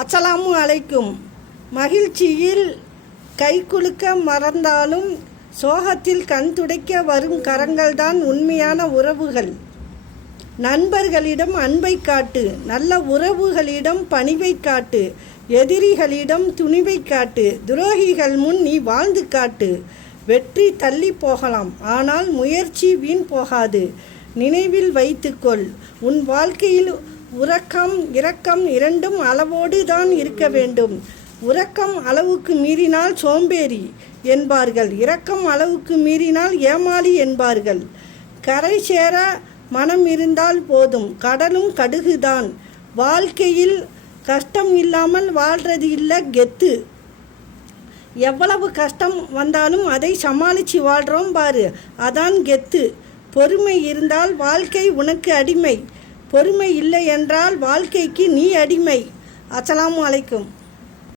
அஸ்ஸலாமு அலைக்கும். மகிழ்ச்சியில் கைகுலுக்க மறந்தாலும் சோகத்தில் கண் துடைக்க வரும் கரங்கள்தான் உண்மையான உறவுகள். நண்பர்களிடம் அன்பை காட்டு, நல்ல உறவுகளிடம் பணிவை காட்டு, எதிரிகளிடம் துணிவை காட்டு, துரோகிகள் முன் நீ வாழ்ந்து காட்டு. வெற்றி தள்ளி போகலாம், ஆனால் முயற்சி வீண் போகாது. நினைவில் வைத்துக்கொள், உன் வாழ்க்கையில் உறக்கம் இரக்கம் இரண்டும் அளவோடு தான் இருக்க வேண்டும். உறக்கம் அளவுக்கு மீறினால் சோம்பேறி என்பார்கள், இரக்கம் அளவுக்கு மீறினால் ஏமாளி என்பார்கள். கரை சேர மனம் இருந்தால் போதும், கடலும் கடுகுதான். வாழ்க்கையில் கஷ்டம் இல்லாமல் வாழ்றது இல்லை கெத்து. எவ்வளவு கஷ்டம் வந்தாலும் அதை சமாளித்து வாழ்கிறோம் பாரு, அதான் கெத்து. பொறுமை இருந்தால் வாழ்க்கை உனக்கு அடிமை, பொறுமை இல்லை என்றால் வாழ்க்கைக்கு நீ அடிமை. அஸ்ஸலாமு அலைக்கும்.